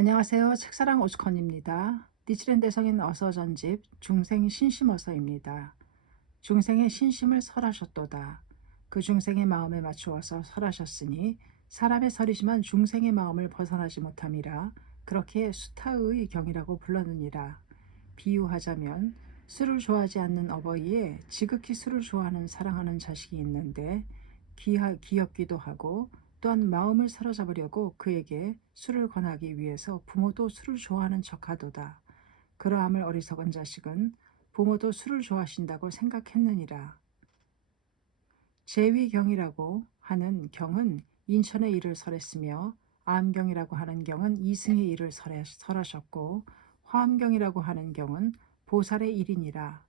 안녕하세요. 책사랑 오스컨입니다. 디지랜드 성인 어서 전집 중생 신심어서입니다. 중생의 신심을 설하셨도다. 그 중생의 마음에 맞추어서 설하셨으니 사람의 설이지만 중생의 마음을 벗어나지 못함이라. 그렇게 수타의 경이라고 불렀느니라. 비유하자면 술을 좋아하지 않는 어버이에 지극히 술을 좋아하는 사랑하는 자식이 있는데 귀엽기도 하고 또한 마음을 사로잡으려고 그에게 술을 권하기 위해서 부모도 술을 좋아하는 척하도다. 그러함을 어리석은 자식은 부모도 술을 좋아하신다고 생각했느니라. 제위경이라고 하는 경은 인천의 일을 설했으며 암경이라고 하는 경은 이승의 일을 설하셨고 화암경이라고 하는 경은 보살의 일이니라.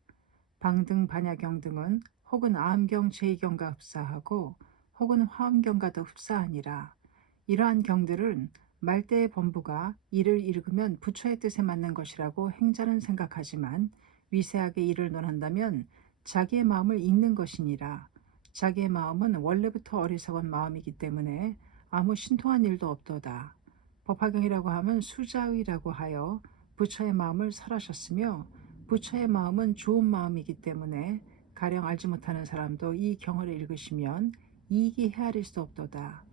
방등 반야경 등은 혹은 암경 제이경과 흡사하고 혹은 화암경과도 흡사하니라. 이러한 경들은 말대의 범부가 이를 읽으면 부처의 뜻에 맞는 것이라고 행자는 생각하지만 위세하게 이를 논한다면 자기의 마음을 읽는 것이니라. 자기의 마음은 원래부터 어리석은 마음이기 때문에 아무 신통한 일도 없도다. 법화경이라고 하면 수자의라고 하여 부처의 마음을 설하셨으며 부처의 마음은 좋은 마음이기 때문에 가령 알지 못하는 사람도 이 경을 읽으시면 이익이 헤아릴 수 없도다.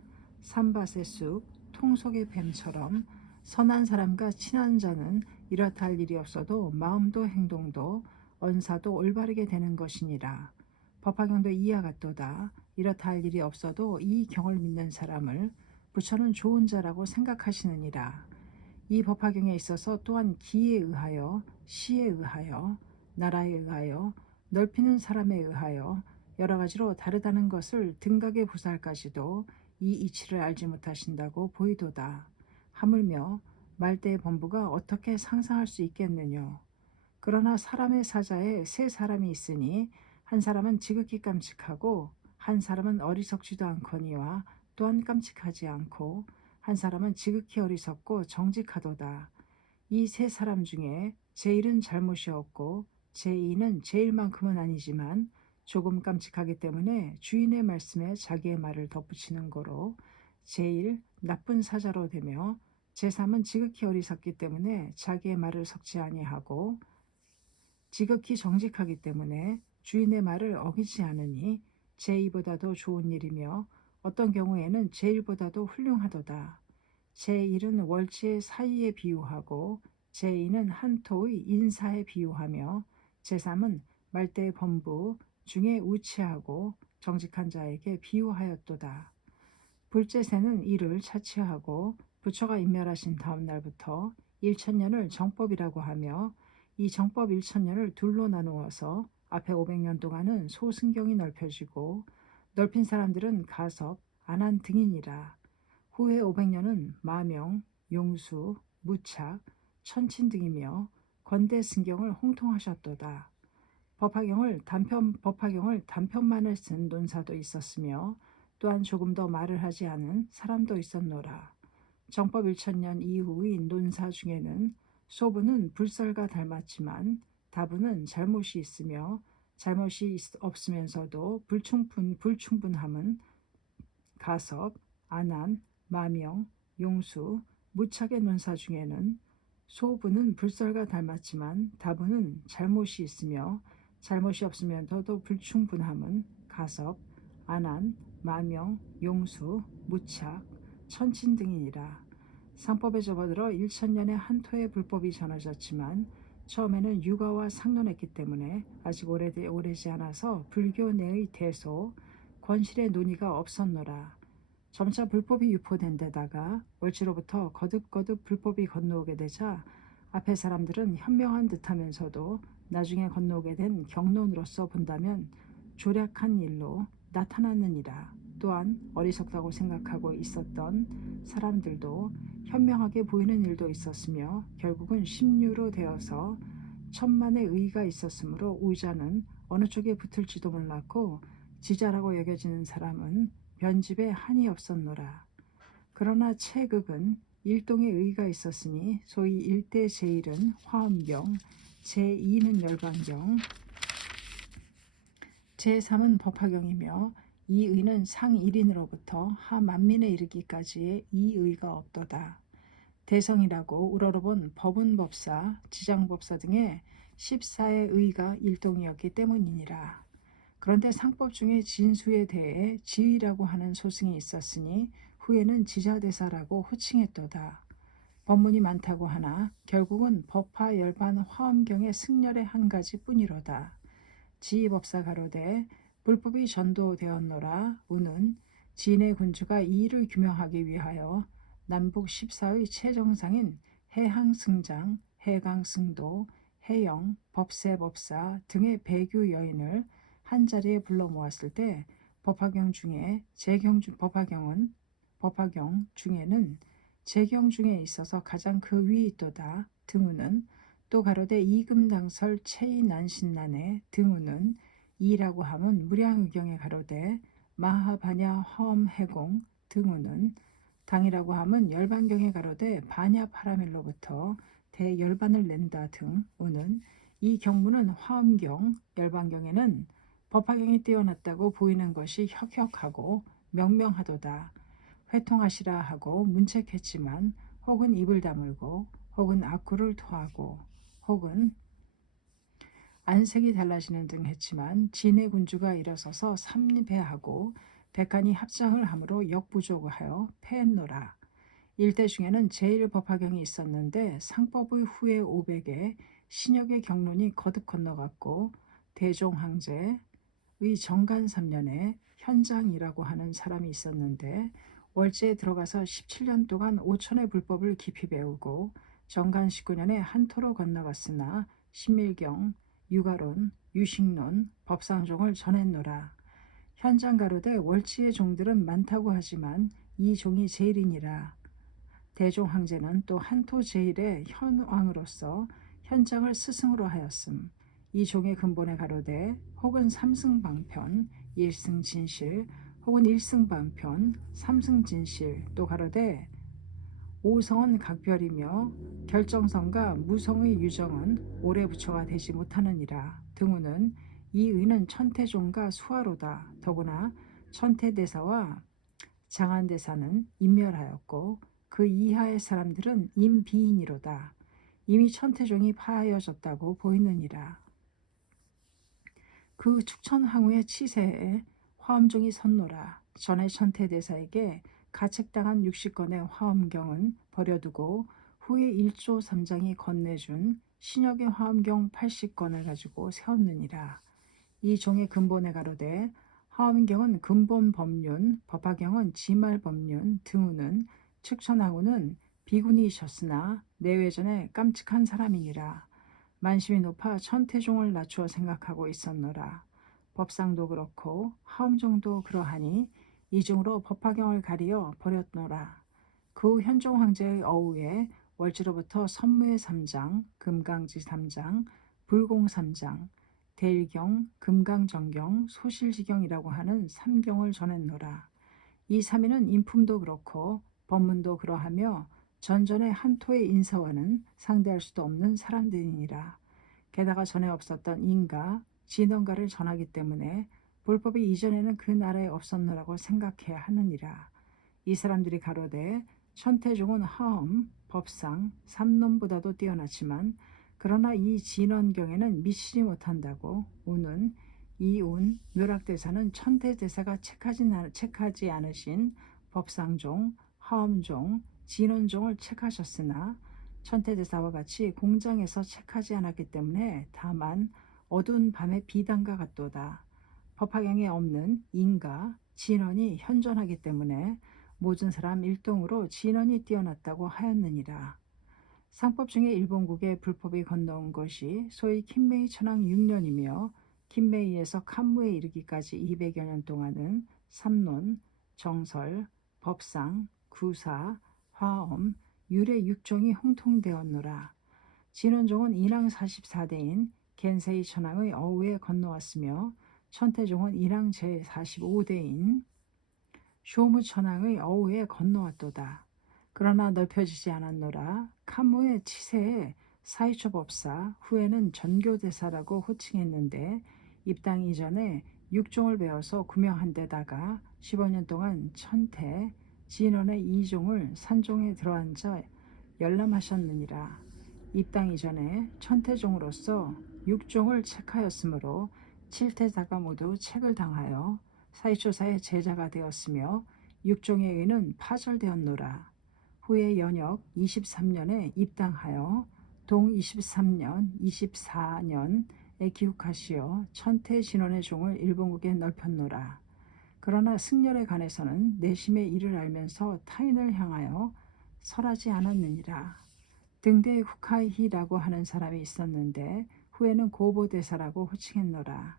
삼바세 쑥 통속의 뱀처럼 선한 사람과 친한 자는 이렇다 할 일이 없어도 마음도 행동도 언사도 올바르게 되는 것이니라. 법화경도 이와 같도다. 이렇다 할 일이 없어도 이 경을 믿는 사람을 부처는 좋은 자라고 생각하시느니라. 이 법화경에 있어서 또한 기에 의하여, 시에 의하여, 나라에 의하여, 넓히는 사람에 의하여 여러 가지로 다르다는 것을 등각의 보살까지도 이 이치를 알지 못하신다고 보이도다. 하물며 말대의 범부가 어떻게 상상할 수 있겠느뇨. 그러나 사람의 사자에 세 사람이 있으니 한 사람은 지극히 깜찍하고 한 사람은 어리석지도 않거니와 또한 깜찍하지 않고 한 사람은 지극히 어리석고 정직하도다. 이 세 사람 중에 제1은 잘못이 없고 제2는 제일만큼은 아니지만 조금 깜찍하기 때문에 주인의 말씀에 자기의 말을 덧붙이는 거로 제1 나쁜 사자로 되며 제3은 지극히 어리석기 때문에 자기의 말을 섞지 아니하고 지극히 정직하기 때문에 주인의 말을 어기지 않으니 제2보다도 좋은 일이며 어떤 경우에는 제1보다도 훌륭하도다. 제1은 월지의 사이에 비유하고 제2는 한토의 인사에 비유하며 제3은 말대의 범부 중에 우치하고 정직한 자에게 비유하였도다. 불제세는 이를 차치하고 부처가 인멸하신 다음 날부터 1천년을 정법이라고 하며 이 정법 1천년을 둘로 나누어서 앞에 500년 동안은 소승경이 넓혀지고 넓힌 사람들은 가섭, 안한 등이니라. 후에 500년은 마명, 용수, 무착, 천친 등이며 권대승경을 홍통하셨도다. 법화경을 단편만을 쓴 논사도 있었으며 또한 조금 더 말을 하지 않은 사람도 있었노라. 정법 1천년 이후의 논사 중에는 소부는 불설과 닮았지만 다부는 잘못이 있으며 잘못이 없으면서도 불충분함은 가섭, 안한, 마명, 용수, 무착의 논사 중에는 소부는 불설과 닮았지만 다부는 잘못이 있으며 잘못이 없으면서도 불충분함은 가섭, 안한, 마명, 용수, 무착, 천친 등이니라. 상법에 접어들어 1천년의 한토의 불법이 전해졌지만 처음에는 유가와 상론했기 때문에 아직 오래지 않아서 불교 내의 대소, 권실의 논의가 없었노라. 점차 불법이 유포된 데다가 월지로부터 거듭거듭 불법이 건너오게 되자 앞에 사람들은 현명한 듯하면서도 나중에 건너오게 된 경론으로서 본다면 조략한 일로 나타났느니라. 또한 어리석다고 생각하고 있었던 사람들도 현명하게 보이는 일도 있었으며 결국은 심류로 되어서 천만의 의의가 있었으므로 우자는 어느 쪽에 붙을지도 몰랐고 지자라고 여겨지는 사람은 변집에 한이 없었노라. 그러나 채극은 일동의 의의가 있었으니 소위 일대 제1은 화엄경, 제2는 열반경, 제3은 법화경이며 이 의는 상 1인으로부터 하 만민에 이르기까지의 이 의가 없도다. 대성이라고 우러러본 법운법사, 지장법사 등의 14의 의가 일동이었기 때문이니라. 그런데 상법 중에 진수에 대해 지의라고 하는 소승이 있었으니 후에는 지자대사라고 호칭했도다. 법문이 많다고 하나 결국은 법화 열반 화엄경의 승렬의 한 가지뿐이로다. 지의법사 가로되 불법이 전도되었노라. 우는 진의 군주가 이 일을 규명하기 위하여 남북 14의 최정상인 해항승장, 해강승도, 해영, 법세법사 등의 배교 여인을 한자리에 불러 모았을 때 법화경 중에 법화경 중에는 제경 중에 있어서 가장 그 위에 있도다. 등우는 또 가로되 이금당설 체이난신난의 등우는 이라고 함은 무량의경에 가로되 마하바냐 화엄해공 등우는 당이라고 함은 열반경에 가로되 바냐 파라밀로부터 대열반을 낸다 등우는 이 경문은 화엄경, 열반경에는 법화경이 뛰어났다고 보이는 것이 혁혁하고 명명하도다. 회통하시라 하고 문책했지만 혹은 입을 다물고 혹은 악구를 토하고 혹은 안색이 달라지는 등 했지만 진의 군주가 일어서서 삼립해하고 백한이 합장을 함으로 역부족하여 패했노라. 일대 중에는 제1법화경이 있었는데 상법의 후에 500에 신역의 경론이 거듭 건너갔고 대종황제의 정간 3년에 현장이라고 하는 사람이 있었는데 월제에 들어가서 17년 동안 5천의 불법을 깊이 배우고 정간 19년에 한토로 건너갔으나 신밀경, 유가론, 유식론, 법상종을 전했노라. 현장 가로되 월지의 종들은 많다고 하지만 이 종이 제일이니라. 대종 황제는 또 한토 제일의 현왕으로서 현장을 스승으로 하였음. 이 종의 근본에 가로되 혹은 삼승방편, 일승진실, 혹은 일승반편, 삼승진실, 또 가로되 오성은 각별이며 결정성과 무성의 유정은 오래 부처가 되지 못하느니라. 등우는 이 의는 천태종과 수하로다. 더구나 천태대사와 장안대사는 인멸하였고 그 이하의 사람들은 임비인이로다. 이미 천태종이 파하여졌다고 보이느니라. 그 축천항우의 치세에 화엄종이 섰노라. 전에 천태대사에게 가책당한 60건의 화엄경은 버려두고 후에 1조 3장이 건네준 신역의 화엄경 80건을 가지고 세웠느니라. 이 종의 근본에 가로되 화엄경은 근본 법륜, 법화경은 지말 법륜, 등우는 축천항우는 비군이셨으나 내외전에 깜찍한 사람이니라. 만심이 높아 천태종을 낮추어 생각하고 있었노라. 법상도 그렇고 화엄종도 그러하니 이중으로 법화경을 가리어 버렸노라. 그 현종 황제의 어우에 월지로부터 선무의 3장, 금강지 3장, 불공 3장, 대일경, 금강정경, 소실지경이라고 하는 3경을 전했노라. 이 3위는 인품도 그렇고 법문도 그러하며 전전의 한토의 인사와는 상대할 수도 없는 사람들이니라. 게다가 전에 없었던 인가, 진언가를 전하기 때문에 불법이 이전에는 그 나라에 없었노라고 생각해야 하느니라. 이 사람들이 가로되 천태종은 하엄, 법상, 삼론보다도 뛰어났지만 그러나 이 진언경에는 미치지 못한다고 우는 이운, 묘락대사는 천태대사가 책하지 않으신 법상종, 하엄종, 진언종을 책하셨으나 천태대사와 같이 공장에서 책하지 않았기 때문에 다만 어두운 밤의 비단과 같도다. 법화경에 없는 인가, 진언이 현존하기 때문에 모든 사람 일동으로 진언이 뛰어났다고 하였느니라. 상법 중에 일본국에 불법이 건너온 것이 소위 킨메이 천황 6년이며 킨메이에서 칸무에 이르기까지 200여 년 동안은 삼론, 정설, 법상, 구사, 화엄, 유래 6종이 형통되었노라. 진원종은 인왕 44대인 겐세이 천황의 어우에 건너왔으며 천태종은 인왕 제45대인 쇼무 천황의 어우에 건너왔도다. 그러나 넓혀지지 않았노라. 칸무의 치세에 사이초법사, 후에는 전교대사라고 호칭했는데 입당 이전에 6종을 배워서 구명한 데다가 15년 동안 천태, 진원의 2종을 산종에 들어앉아 열람하셨느니라. 입당 이전에 천태종으로서 육종을 책하였으므로 칠태자가 모두 책을 당하여 사이초사의 제자가 되었으며 육종의 의는 파절되었노라. 후에 연역 23년에 입당하여 동 23년, 24년에 기욱하시어 천태 진원의 종을 일본국에 넓혔노라. 그러나 승렬에 관해서는 내심의 일을 알면서 타인을 향하여 설하지 않았느니라. 등대에 후카이히라고 하는 사람이 있었는데 후에는 고보대사라고 호칭했노라.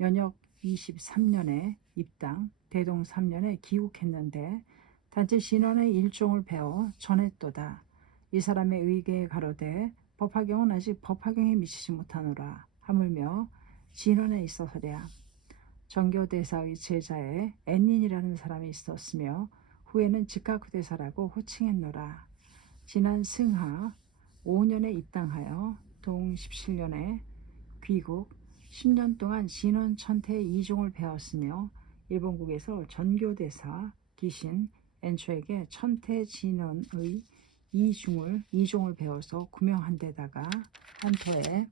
연역 23년에 입당, 대동 3년에 기욱했는데 단지 진원의 일종을 배워 전했도다. 이 사람의 의계에 가로되 법화경은 아직 법화경에 미치지 못하노라. 하물며 진원에 있어서랴. 정교대사의 제자에 앤닌이라는 사람이 있었으며 후에는 직가쿠대사라고 호칭했노라. 지난 승하 5년에 입당하여 동 17년에 귀국 10년 동안 진원 천태의 이종을 배웠으며 일본국에서 전교대사 기신 엔초에게 천태 진원의 이종을 배워서 구명한 데다가 한토에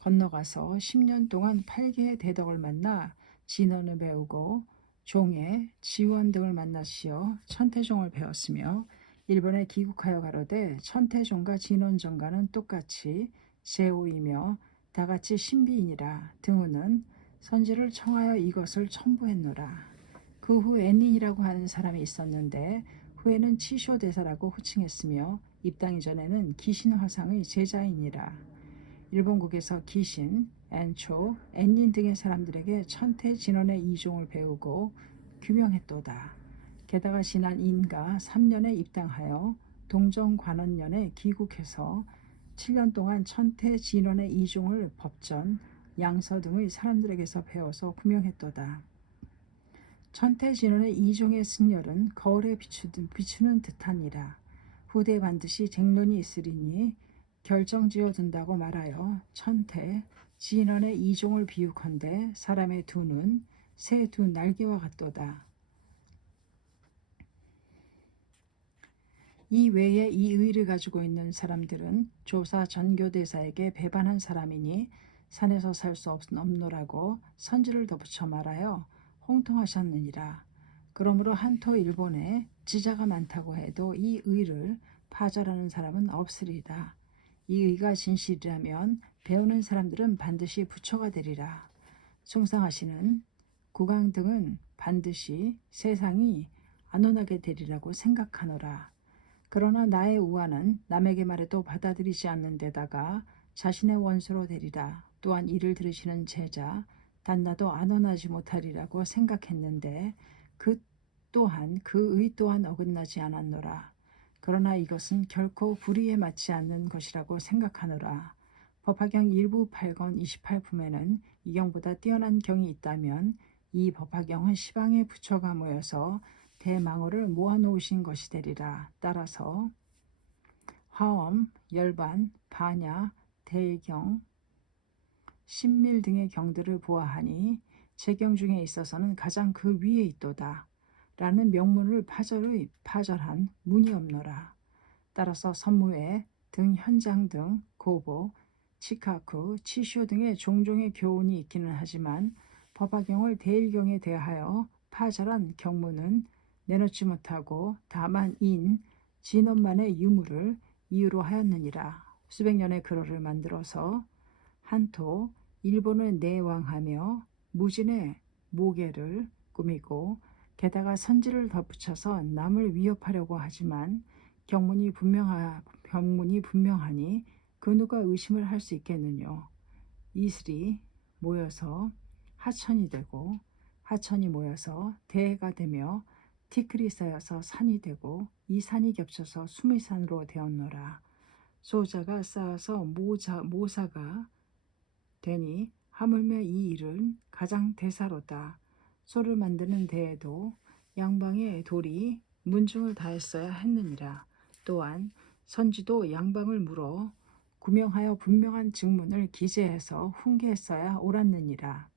건너가서 10년 동안 8개의 대덕을 만나 진원을 배우고 종의 지원 등을 만나시어 천태종을 배웠으며 일본에 귀국하여 가로되 천태종과 진원정과는 똑같이 제오이며 다같이 신비이니라. 등우는 선지를 청하여 이것을 첨부했노라. 그 후 앤닌이라고 하는 사람이 있었는데 후에는 치쇼대사라고 호칭했으며 입당 이전에는 기신화상의 제자이니라. 일본국에서 기신, 엔초, 앤닌 등의 사람들에게 천태 진원의 이종을 배우고 규명했도다. 게다가 지난 인가 3년에 입당하여 동정관원년에 귀국해서 7년 동안 천태 진원의 이종을 법전, 양서 등의 사람들에게서 배워서 구명했도다. 천태 진원의 이종의 승렬은 거울에 비추는 듯하니라. 후대에 반드시 쟁론이 있으리니 결정지어 둔다고 말하여 천태 진원의 이종을 비유컨대 사람의 두 눈, 새 두 날개와 같도다. 이 외에 이 의를 가지고 있는 사람들은 조사 전교대사에게 배반한 사람이니 산에서 살 수 없노라고 선지를 덧붙여 말하여 홍통하셨느니라. 그러므로 한토 일본에 지자가 많다고 해도 이 의를 파절하는 사람은 없으리다. 이 의가 진실이라면 배우는 사람들은 반드시 부처가 되리라. 숭상하시는 국왕 등은 반드시 세상이 안온하게 되리라고 생각하노라. 그러나 나의 우화는 남에게 말해도 받아들이지 않는 데다가 자신의 원수로 되리라. 또한 이를 들으시는 제자 단나도 안온하지 못하리라고 생각했는데 그 의 또한 어긋나지 않았노라. 그러나 이것은 결코 불의에 맞지 않는 것이라고 생각하노라. 법화경 1부 8권 28품에는 이 경보다 뛰어난 경이 있다면 이 법화경은 시방의 부처가 모여서 대망호를 모아놓으신 것이 되리라. 따라서 화엄, 열반, 반야, 대경, 신밀 등의 경들을 보아하니 제경 중에 있어서는 가장 그 위에 있도다. 라는 명문을 파절한 문이 없노라. 따라서 선무회 등 현장 등 고보, 치카쿠, 치쇼 등의 종종의 교훈이 있기는 하지만 법화경을 대일경에 대하여 파절한 경문은 내놓지 못하고 다만 진원만의 유무를 이유로 하였느니라. 수백 년의 글을 만들어서 한토 일본을 내왕하며 무진의 모계를 꾸미고 게다가 선지를 덧붙여서 남을 위협하려고 하지만 경문이 분명하니 그 누가 의심을 할 수 있겠느뇨. 이슬이 모여서 하천이 되고 하천이 모여서 대해가 되며 티끌이 쌓여서 산이 되고 이 산이 겹쳐서 수미산으로 되었노라. 소자가 쌓여서 모사가 되니 하물며 이 일은 가장 대사로다. 소를 만드는 데에도 양방의 돌이 문중을 다했어야 했느니라. 또한 선지도 양방을 물어 구명하여 분명한 증문을 기재해서 훈계했어야 옳았느니라.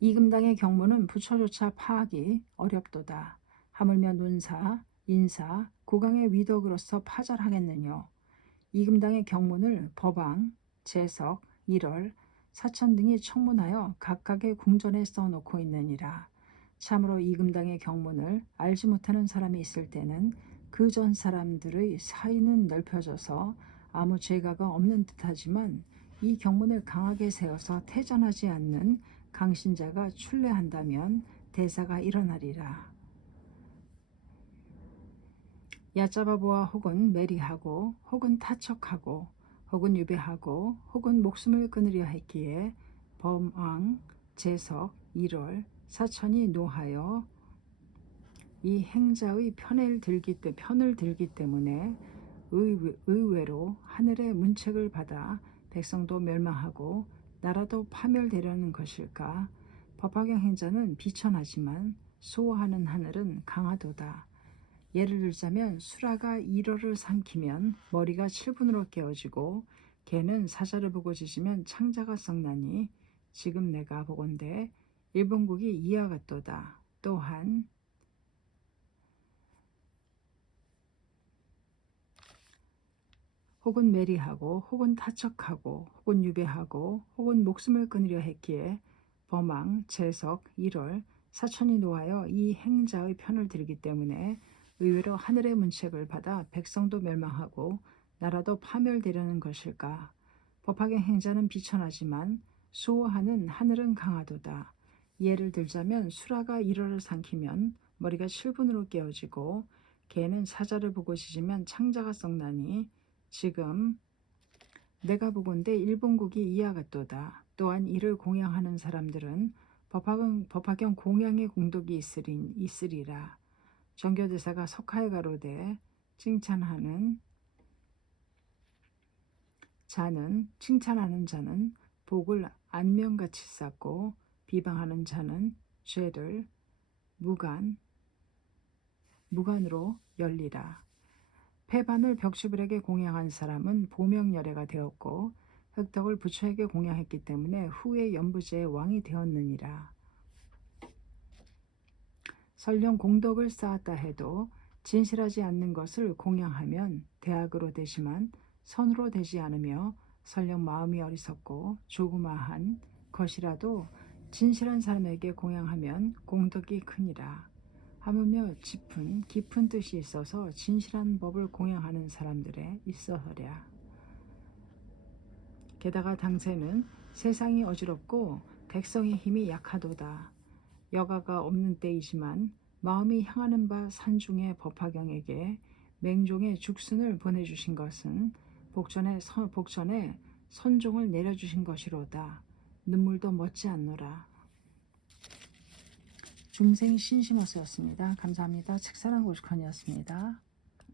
이금당의 경문은 부처조차 파악이 어렵도다. 하물며 논사 인사, 국왕의 위덕으로서 파절하겠느뇨. 이금당의 경문을 법왕, 재석, 일월, 사천 등이 청문하여 각각의 궁전에 써놓고 있느니라. 참으로 이금당의 경문을 알지 못하는 사람이 있을 때는 그 전 사람들의 사이는 넓혀져서 아무 죄가가 없는 듯하지만 이 경문을 강하게 세워서 태전하지 않는 강신자가 출례한다면 대사가 일어나리라. 얕잡아보아 혹은 매리하고 혹은 타척하고 혹은 유배하고 혹은 목숨을 끊으려 했기에 범왕, 재석, 일월, 사천이 노하여 이 행자의 편을 들기 때문에 의외로 하늘의 문책을 받아 백성도 멸망하고 나라도 파멸되려는 것일까. 법화경 행자는 비천하지만 수호하는 하늘은 강하도다. 예를 들자면 수라가 1월을 삼키면 머리가 7분으로 깨어지고 개는 사자를 보고 짖으면 창자가 썩나니 지금 내가 보건대 일본국이 이와 같도다. 또한 혹은 매리하고 혹은 타척하고 혹은 유배하고 혹은 목숨을 끊으려 했기에 범왕, 재석, 1월, 사천이 노하여 이 행자의 편을 들기 때문에 의외로 하늘의 문책을 받아 백성도 멸망하고 나라도 파멸되려는 것일까. 법화경 행자는 비천하지만 수호하는 하늘은 강하도다. 예를 들자면 수라가 1월을 삼키면 머리가 7분으로 깨어지고 개는 사자를 보고 짖으면 창자가 썩나니 지금 내가 보건대 일본국이 이와 같도다. 또한 이를 공양하는 사람들은 법화경 공양의 공덕이 있으리라. 정교대사가 석하에 가로되 칭찬하는 자는 복을 안면같이 쌓고 비방하는 자는 죄를 무간으로 열리라. 패반을 벽주불에게 공양한 사람은 보명열애가 되었고 흑덕을 부처에게 공양했기 때문에 후에 연부제의 왕이 되었느니라. 설령 공덕을 쌓았다 해도 진실하지 않는 것을 공양하면 대악으로 되지만 선으로 되지 않으며 설령 마음이 어리석고 조그마한 것이라도 진실한 사람에게 공양하면 공덕이 크니라. 하물며 깊은 뜻이 있어서 진실한 법을 공양하는 사람들에 있어서랴. 게다가 당세는 세상이 어지럽고 백성의 힘이 약하도다. 여가가 없는 때이지만 마음이 향하는 바 산중의 법화경에게 맹종의 죽순을 보내주신 것은 복전에 선종을 내려주신 것이로다. 눈물도 멎지 않노라. 중생 신심어스였습니다. 감사합니다. 책사랑 고주컨이었습니다.